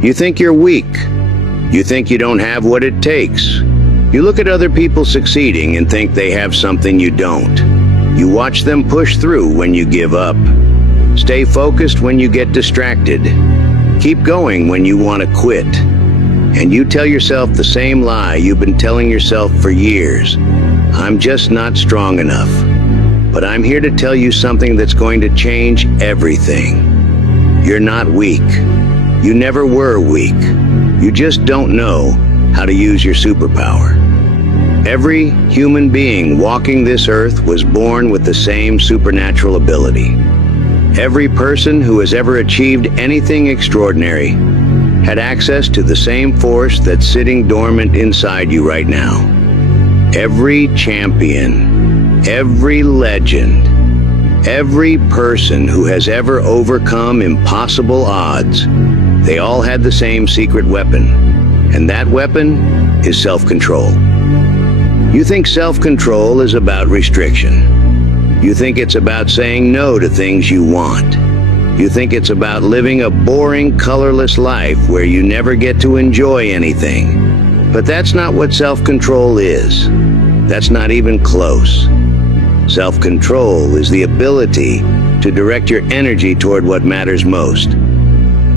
You think you're weak. You think you don't have what it takes. You look at other people succeeding and think they have something you don't. You watch them push through when you give up. Stay focused when you get distracted. Keep going when you want to quit. And you tell yourself the same lie you've been telling yourself for years. I'm just not strong enough. But I'm here to tell you something that's going to change everything. You're not weak. You never were weak. You just don't know how to use your superpower. Every human being walking this earth was born with the same supernatural ability. Every person who has ever achieved anything extraordinary had access to the same force that's sitting dormant inside you right now. Every champion, every legend, every person who has ever overcome impossible odds, they all had the same secret weapon, and that weapon is self-control. You think self-control is about restriction. You think it's about saying no to things you want. You think it's about living a boring, colorless life where you never get to enjoy anything. But that's not what self-control is. That's not even close. Self-control is the ability to direct your energy toward what matters most.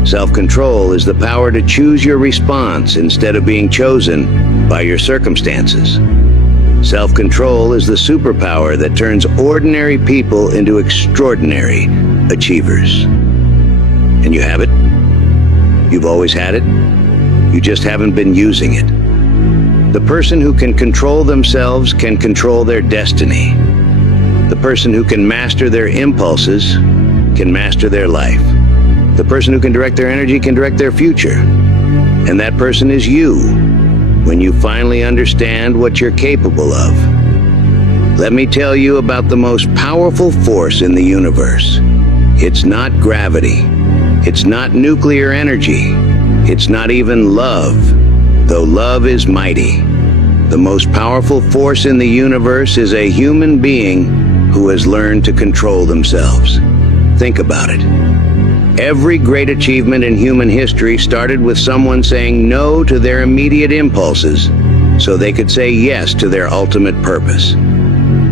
Self-control is the power to choose your response instead of being chosen by your circumstances. Self-control is the superpower that turns ordinary people into extraordinary achievers. And you have it. You've always had it. You just haven't been using it. The person who can control themselves can control their destiny. The person who can master their impulses can master their life. The person who can direct their energy can direct their future. And that person is you, when you finally understand what you're capable of. Let me tell you about the most powerful force in the universe. It's not gravity. It's not nuclear energy. It's not even love, though love is mighty. The most powerful force in the universe is a human being who has learned to control themselves. Think about it. Every great achievement in human history started with someone saying no to their immediate impulses so they could say yes to their ultimate purpose.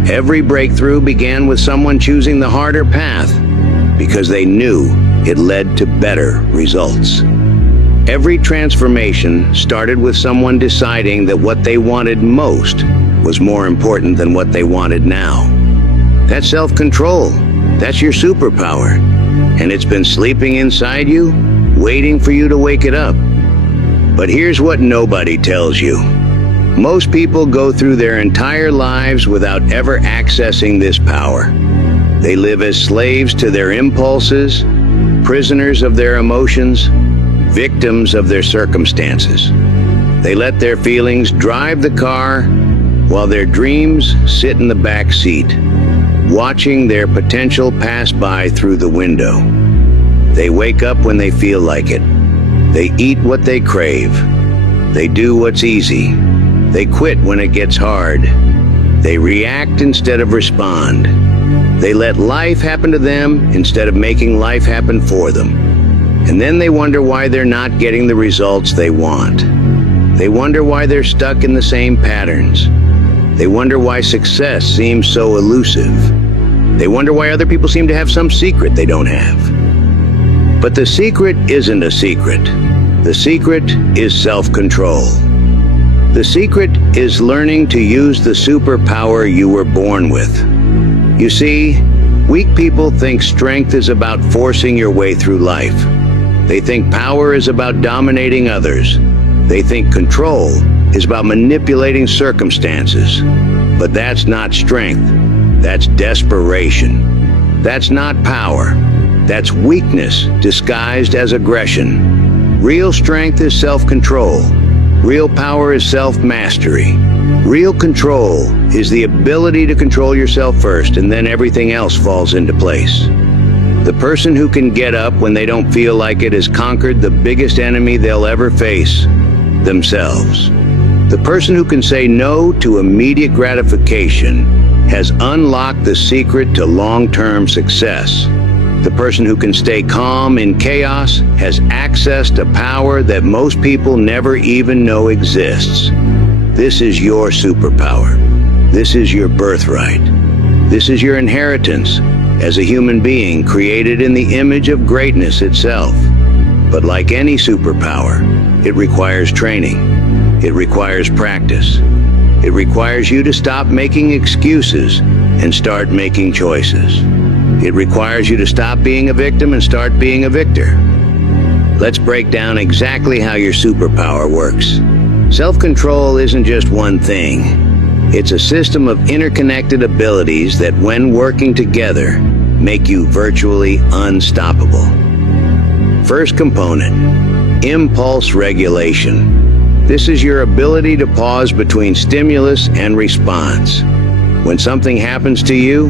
Every breakthrough began with someone choosing the harder path because they knew it led to better results. Every transformation started with someone deciding that what they wanted most was more important than what they wanted now. That's self-control. That's your superpower. And it's been sleeping inside you, waiting for you to wake it up. But here's what nobody tells you. Most people go through their entire lives without ever accessing this power. They live as slaves to their impulses, prisoners of their emotions, victims of their circumstances. They let their feelings drive the car while their dreams sit in the back seat, watching their potential pass by through the window. They wake up when they feel like it. They eat what they crave. They do what's easy. They quit when it gets hard. They react instead of respond. They let life happen to them instead of making life happen for them. And then they wonder why they're not getting the results they want. They wonder why they're stuck in the same patterns. They wonder why success seems so elusive. They wonder why other people seem to have some secret they don't have. But the secret isn't a secret. The secret is self-control. The secret is learning to use the superpower you were born with. You see, weak people think strength is about forcing your way through life. They think power is about dominating others. They think control is about manipulating circumstances. But that's not strength. That's desperation. That's not power. That's weakness disguised as aggression. Real strength is self-control. Real power is self-mastery. Real control is the ability to control yourself first, and then everything else falls into place. The person who can get up when they don't feel like it has conquered the biggest enemy they'll ever face, themselves. The person who can say no to immediate gratification has unlocked the secret to long-term success. The person who can stay calm in chaos has access to power that most people never even know exists. This is your superpower. This is your birthright. This is your inheritance as a human being created in the image of greatness itself. But like any superpower, it requires training. It requires practice. It requires you to stop making excuses and start making choices. It requires you to stop being a victim and start being a victor. Let's break down exactly how your superpower works. Self-control isn't just one thing. It's a system of interconnected abilities that, when working together, make you virtually unstoppable. First component, impulse regulation. This is your ability to pause between stimulus and response. When something happens to you,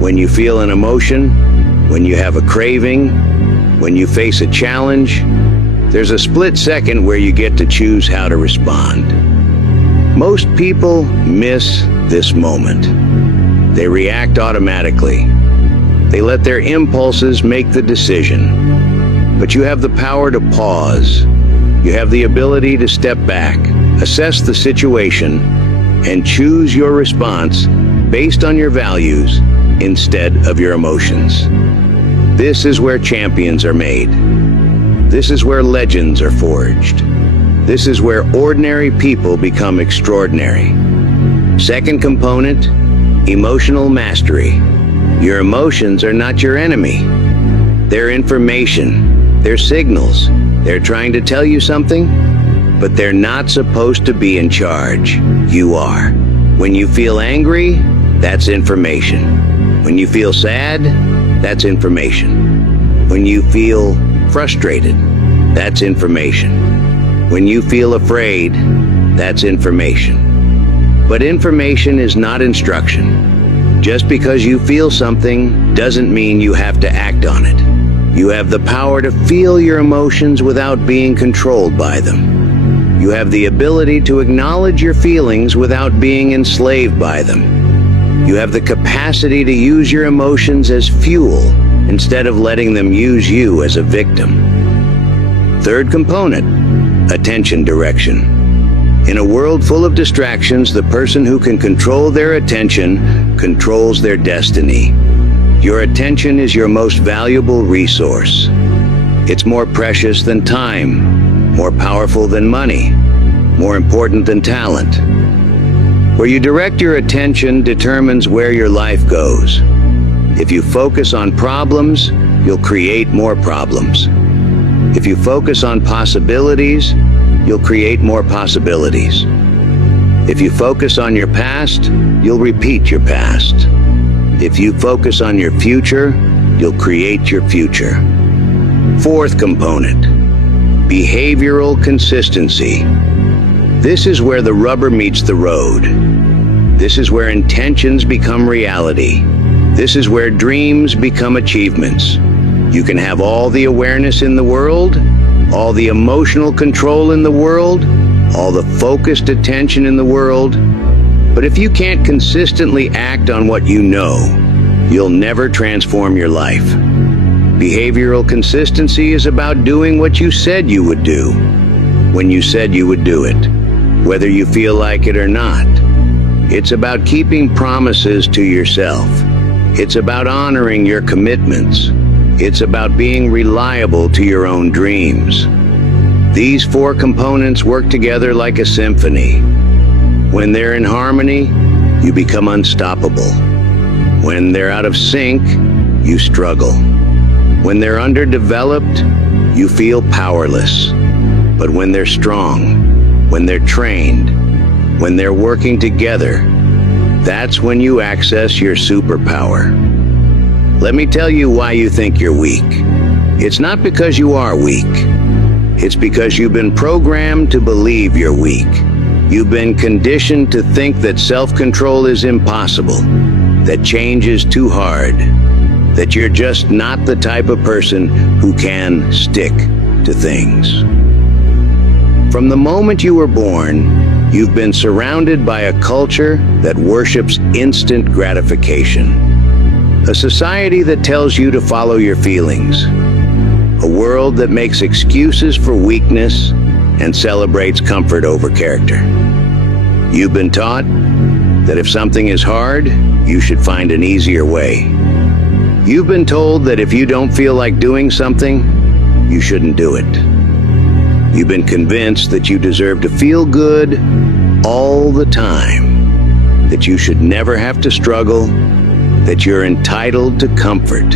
when you feel an emotion, when you have a craving, when you face a challenge, there's a split second where you get to choose how to respond. Most people miss this moment. They react automatically. They let their impulses make the decision. But you have the power to pause. You have the ability to step back, assess the situation, and choose your response based on your values instead of your emotions. This is where champions are made. This is where legends are forged. This is where ordinary people become extraordinary. Second component, emotional mastery. Your emotions are not your enemy. They're information. They're signals. They're trying to tell you something, but they're not supposed to be in charge. You are. When you feel angry, that's information. When you feel sad, that's information. When you feel frustrated, that's information. When you feel afraid, that's information. But information is not instruction. Just because you feel something doesn't mean you have to act on it. You have the power to feel your emotions without being controlled by them. You have the ability to acknowledge your feelings without being enslaved by them. You have the capacity to use your emotions as fuel instead of letting them use you as a victim. Third component, attention direction. In a world full of distractions, the person who can control their attention controls their destiny. Your attention is your most valuable resource. It's more precious than time, more powerful than money, more important than talent. Where you direct your attention determines where your life goes. If you focus on problems, you'll create more problems. If you focus on possibilities, you'll create more possibilities. If you focus on your past, you'll repeat your past. If you focus on your future, you'll create your future. Fourth component, behavioral consistency. This is where the rubber meets the road. This is where intentions become reality. This is where dreams become achievements. You can have all the awareness in the world, all the emotional control in the world, all the focused attention in the world, but if you can't consistently act on what you know, you'll never transform your life. Behavioral consistency is about doing what you said you would do, when you said you would do it, whether you feel like it or not. It's about keeping promises to yourself. It's about honoring your commitments. It's about being reliable to your own dreams. These four components work together like a symphony. When they're in harmony, you become unstoppable. When they're out of sync, you struggle. When they're underdeveloped, you feel powerless. But when they're strong, when they're trained, when they're working together, that's when you access your superpower. Let me tell you why you think you're weak. It's not because you are weak. It's because you've been programmed to believe you're weak. You've been conditioned to think that self-control is impossible, that change is too hard, that you're just not the type of person who can stick to things. From the moment you were born, you've been surrounded by a culture that worships instant gratification. A society that tells you to follow your feelings. A world that makes excuses for weakness and celebrates comfort over character. You've been taught that if something is hard, you should find an easier way. You've been told that if you don't feel like doing something, you shouldn't do it. You've been convinced that you deserve to feel good all the time, that you should never have to struggle, that you're entitled to comfort.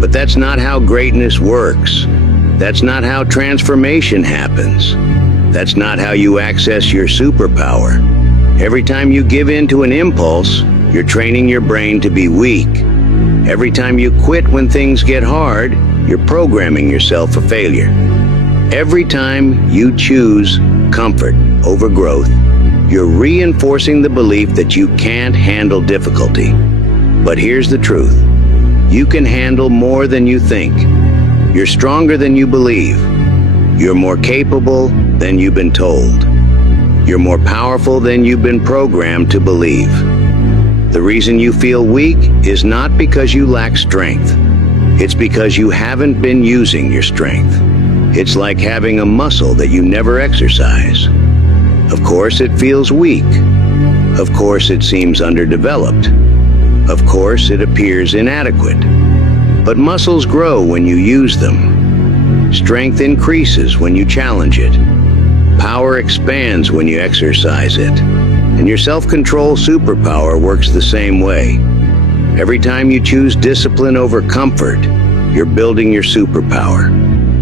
But that's not how greatness works. That's not how transformation happens. That's not how you access your superpower. Every time you give in to an impulse, you're training your brain to be weak. Every time you quit when things get hard, you're programming yourself for failure. Every time you choose comfort over growth, you're reinforcing the belief that you can't handle difficulty. But here's the truth. You can handle more than you think. You're stronger than you believe. You're more capable than you've been told. You're more powerful than you've been programmed to believe. The reason you feel weak is not because you lack strength. It's because you haven't been using your strength. It's like having a muscle that you never exercise. Of course it feels weak. Of course it seems underdeveloped. Of course it appears inadequate. But muscles grow when you use them. Strength increases when you challenge it. Power expands when you exercise it. And your self-control superpower works the same way. Every time you choose discipline over comfort, you're building your superpower.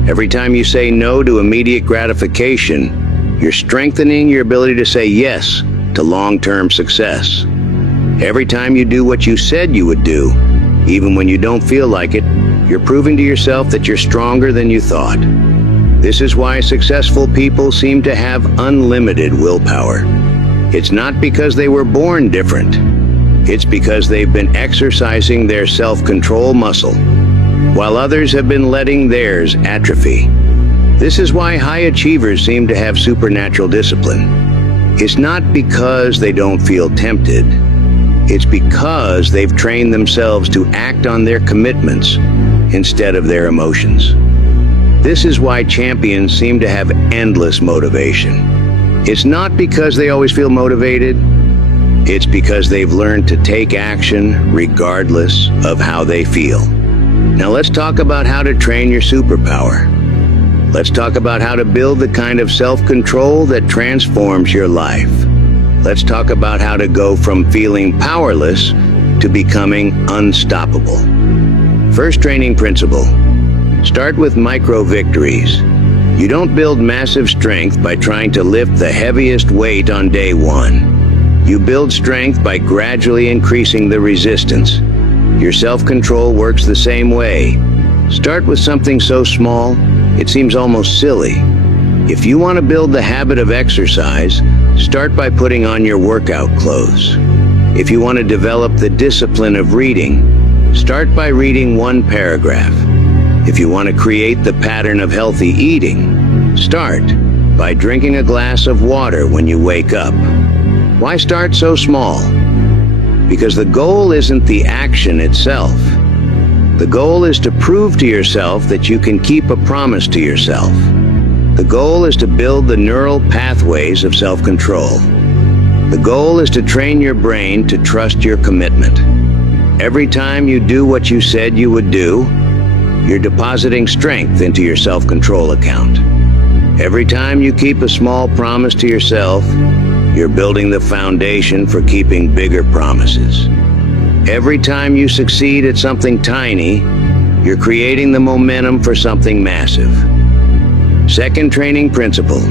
Every time you say no to immediate gratification, you're strengthening your ability to say yes to long-term success. Every time you do what you said you would do, even when you don't feel like it, you're proving to yourself that you're stronger than you thought. This is why successful people seem to have unlimited willpower. It's not because they were born different. It's because they've been exercising their self-control muscle, while others have been letting theirs atrophy. This is why high achievers seem to have supernatural discipline. It's not because they don't feel tempted. It's because they've trained themselves to act on their commitments instead of their emotions. This is why champions seem to have endless motivation. It's not because they always feel motivated. It's because they've learned to take action regardless of how they feel. Now let's talk about how to train your superpower. Let's talk about how to build the kind of self-control that transforms your life. Let's talk about how to go from feeling powerless to becoming unstoppable. First training principle. Start with micro victories. You don't build massive strength by trying to lift the heaviest weight on day one. You build strength by gradually increasing the resistance. Your self-control works the same way. Start with something so small, it seems almost silly. If you want to build the habit of exercise, start by putting on your workout clothes. If you want to develop the discipline of reading, start by reading one paragraph. If you want to create the pattern of healthy eating, start by drinking a glass of water when you wake up. Why start so small? Because the goal isn't the action itself. The goal is to prove to yourself that you can keep a promise to yourself. The goal is to build the neural pathways of self-control. The goal is to train your brain to trust your commitment. Every time you do what you said you would do, you're depositing strength into your self-control account. Every time you keep a small promise to yourself, you're building the foundation for keeping bigger promises. Every time you succeed at something tiny, you're creating the momentum for something massive. Second training principle,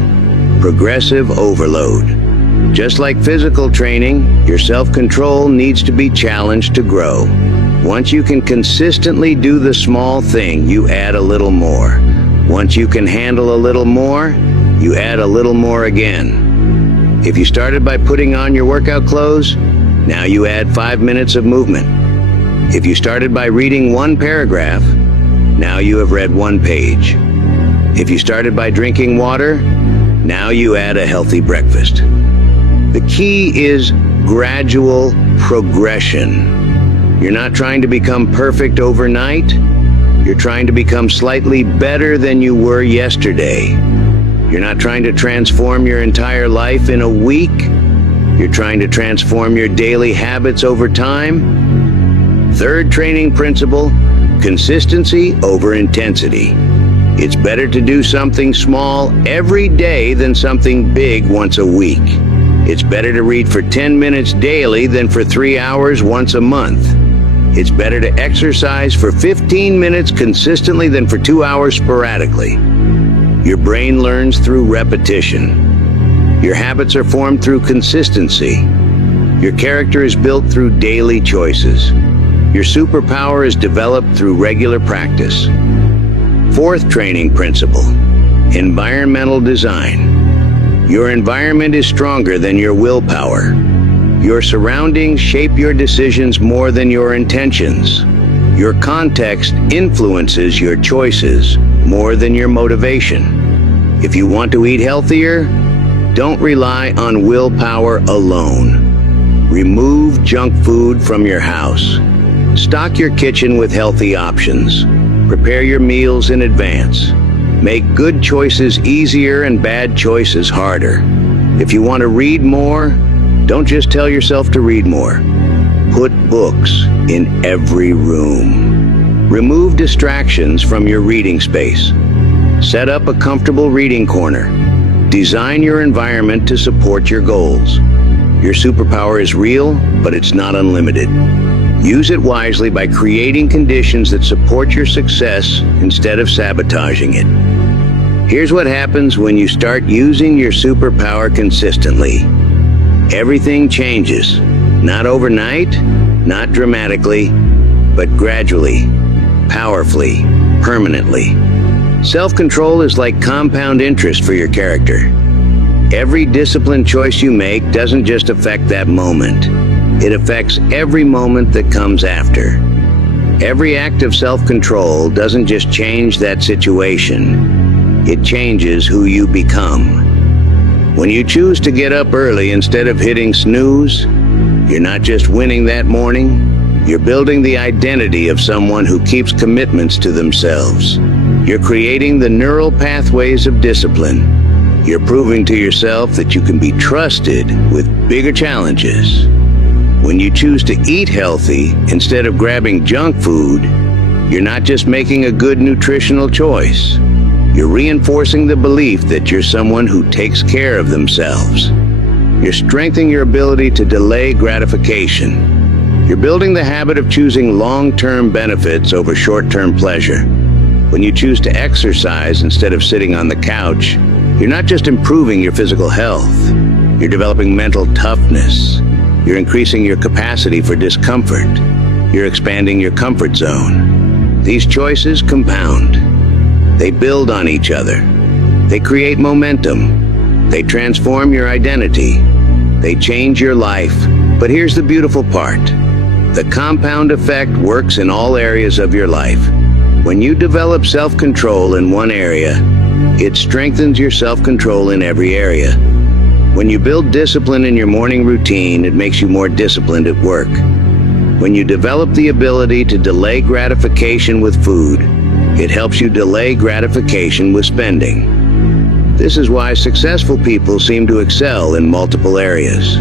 progressive overload. Just like physical training, your self-control needs to be challenged to grow. Once you can consistently do the small thing, you add a little more. Once you can handle a little more, you add a little more again. If you started by putting on your workout clothes, now you add 5 minutes of movement. If you started by reading one paragraph, now you have read 1 page. If you started by drinking water, now you add a healthy breakfast. The key is gradual progression. You're not trying to become perfect overnight. You're trying to become slightly better than you were yesterday. You're not trying to transform your entire life in a week. You're trying to transform your daily habits over time. Third training principle, consistency over intensity. It's better to do something small every day than something big once a week. It's better to read for 10 minutes daily than for 3 hours once a month. It's better to exercise for 15 minutes consistently than for 2 hours sporadically. Your brain learns through repetition. Your habits are formed through consistency. Your character is built through daily choices. Your superpower is developed through regular practice. Fourth training principle, environmental design. Your environment is stronger than your willpower. Your surroundings shape your decisions more than your intentions. Your context influences your choices more than your motivation. If you want to eat healthier, don't rely on willpower alone. Remove junk food from your house. Stock your kitchen with healthy options. Prepare your meals in advance. Make good choices easier and bad choices harder. If you want to read more, don't just tell yourself to read more. Put books in every room. Remove distractions from your reading space. Set up a comfortable reading corner. Design your environment to support your goals. Your superpower is real, but it's not unlimited. Use it wisely by creating conditions that support your success instead of sabotaging it. Here's what happens when you start using your superpower consistently. Everything changes. Not overnight, not dramatically, but gradually, powerfully, permanently. Self-control is like compound interest for your character. Every disciplined choice you make doesn't just affect that moment. It affects every moment that comes after. Every act of self-control doesn't just change that situation. It changes who you become. When you choose to get up early instead of hitting snooze, you're not just winning that morning, you're building the identity of someone who keeps commitments to themselves. You're creating the neural pathways of discipline. You're proving to yourself that you can be trusted with bigger challenges. When you choose to eat healthy instead of grabbing junk food, you're not just making a good nutritional choice. You're reinforcing the belief that you're someone who takes care of themselves. You're strengthening your ability to delay gratification. You're building the habit of choosing long-term benefits over short-term pleasure. When you choose to exercise instead of sitting on the couch, you're not just improving your physical health. You're developing mental toughness. You're increasing your capacity for discomfort. You're expanding your comfort zone. These choices compound. They build on each other. They create momentum. They transform your identity. They change your life. But here's the beautiful part. The compound effect works in all areas of your life. When you develop self-control in one area, it strengthens your self-control in every area. When you build discipline in your morning routine, it makes you more disciplined at work. When you develop the ability to delay gratification with food, it helps you delay gratification with spending. This is why successful people seem to excel in multiple areas.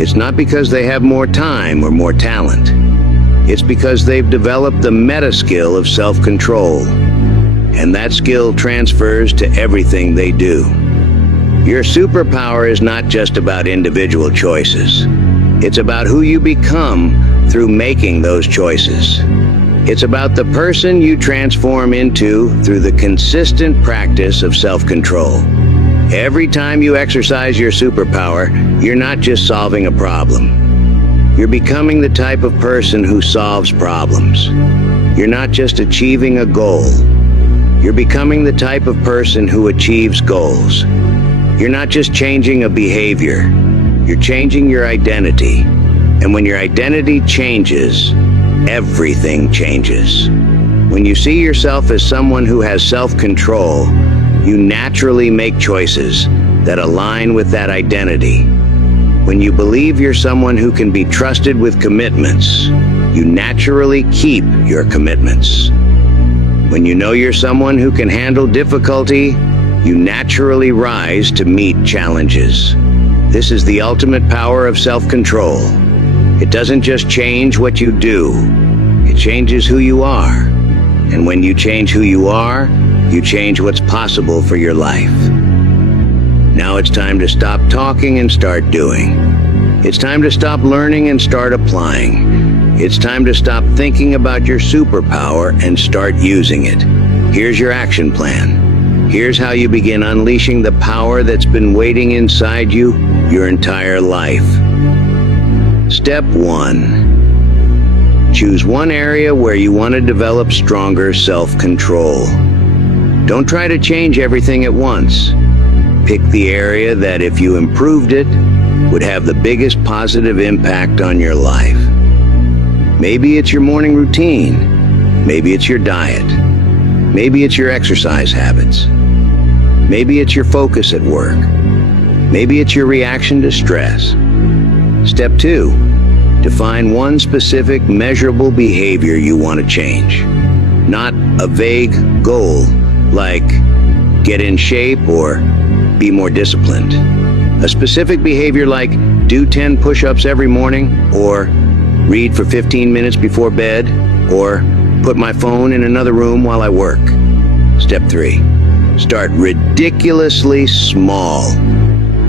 It's not because they have more time or more talent. It's because they've developed the meta skill of self-control. And that skill transfers to everything they do. Your superpower is not just about individual choices. It's about who you become through making those choices. It's about the person you transform into through the consistent practice of self-control. Every time you exercise your superpower, you're not just solving a problem. You're becoming the type of person who solves problems. You're not just achieving a goal. You're becoming the type of person who achieves goals. You're not just changing a behavior. You're changing your identity. And when your identity changes, everything changes. When you see yourself as someone who has self-control, you naturally make choices that align with that identity. When you believe you're someone who can be trusted with commitments, you naturally keep your commitments. When you know you're someone who can handle difficulty, you naturally rise to meet challenges. This is the ultimate power of self-control. It doesn't just change what you do, it changes who you are. And when you change who you are, you change what's possible for your life. Now it's time to stop talking and start doing. It's time to stop learning and start applying. It's time to stop thinking about your superpower and start using it. Here's your action plan. Here's how you begin unleashing the power that's been waiting inside you your entire life. Step 1. Choose one area where you want to develop stronger self-control. Don't try to change everything at once. Pick the area that, if you improved it, would have the biggest positive impact on your life. Maybe it's your morning routine. Maybe it's your diet. Maybe it's your exercise habits. Maybe it's your focus at work. Maybe it's your reaction to stress. Step 2. Define one specific, measurable behavior you want to change. Not a vague goal like get in shape or be more disciplined. A specific behavior like do 10 push-ups every morning, or read for 15 minutes before bed, or put my phone in another room while I work. Step 3. Start ridiculously small.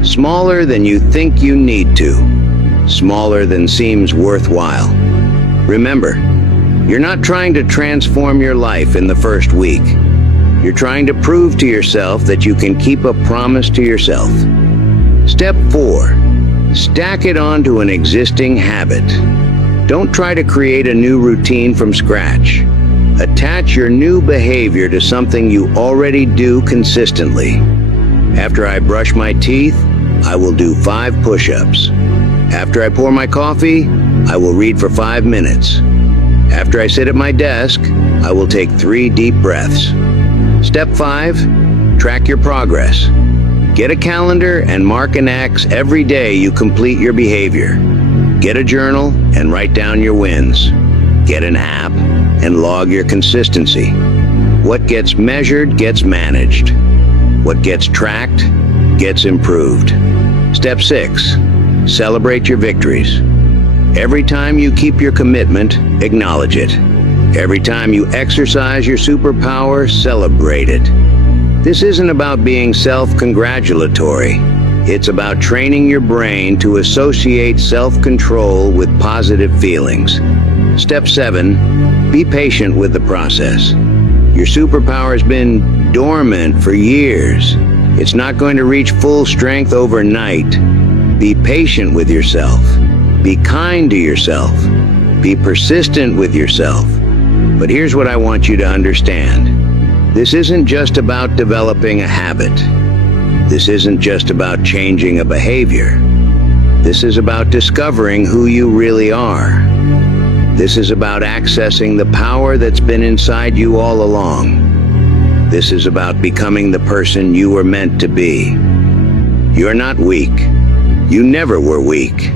Smaller than you think you need to. Smaller than seems worthwhile. Remember, you're not trying to transform your life in the first week. You're trying to prove to yourself that you can keep a promise to yourself. Step 4. Stack it onto an existing habit. Don't try to create a new routine from scratch. Attach your new behavior to something you already do consistently. After I brush my teeth, I will do 5 push-ups. After I pour my coffee, I will read for 5 minutes. After I sit at my desk, I will take 3 deep breaths. Step 5. Track your progress. Get a calendar and mark an X every day you complete your behavior. Get a journal and write down your wins. Get an app and log your consistency. What gets measured gets managed. What gets tracked gets improved. Step 6. Celebrate your victories. Every time you keep your commitment, acknowledge it. Every time you exercise your superpower, celebrate it. This isn't about being self-congratulatory. It's about training your brain to associate self-control with positive feelings. Step 7. Be patient with the process. Your superpower has been dormant for years. It's not going to reach full strength overnight. Be patient with yourself. Be kind to yourself. Be persistent with yourself. But here's what I want you to understand. This isn't just about developing a habit. This isn't just about changing a behavior. This is about discovering who you really are. This is about accessing the power that's been inside you all along. This is about becoming the person you were meant to be. You're not weak. You never were weak.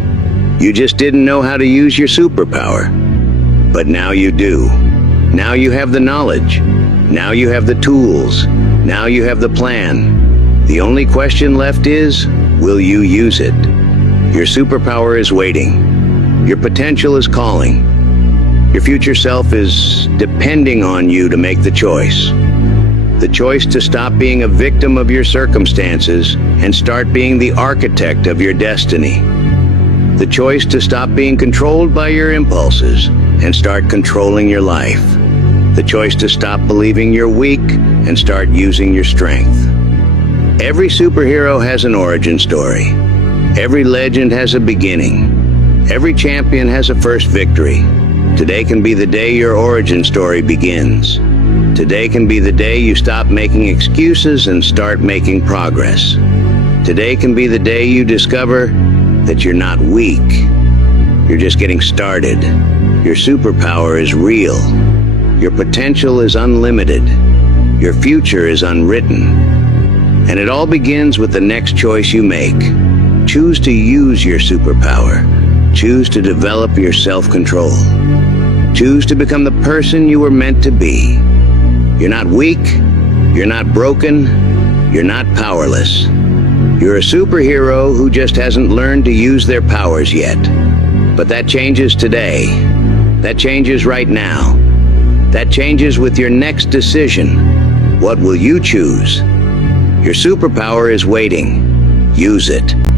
You just didn't know how to use your superpower. But now you do. Now you have the knowledge. Now you have the tools. Now you have the plan. The only question left is, will you use it? Your superpower is waiting. Your potential is calling. Your future self is depending on you to make the choice. The choice to stop being a victim of your circumstances and start being the architect of your destiny. The choice to stop being controlled by your impulses and start controlling your life. The choice to stop believing you're weak and start using your strength. Every superhero has an origin story. Every legend has a beginning. Every champion has a first victory. Today can be the day your origin story begins. Today can be the day you stop making excuses and start making progress. Today can be the day you discover that you're not weak. You're just getting started. Your superpower is real. Your potential is unlimited. Your future is unwritten. And it all begins with the next choice you make. Choose to use your superpower. Choose to develop your self-control. Choose to become the person you were meant to be. You're not weak, you're not broken, you're not powerless. You're a superhero who just hasn't learned to use their powers yet. But that changes today. That changes right now. That changes with your next decision. What will you choose? Your superpower is waiting. Use it.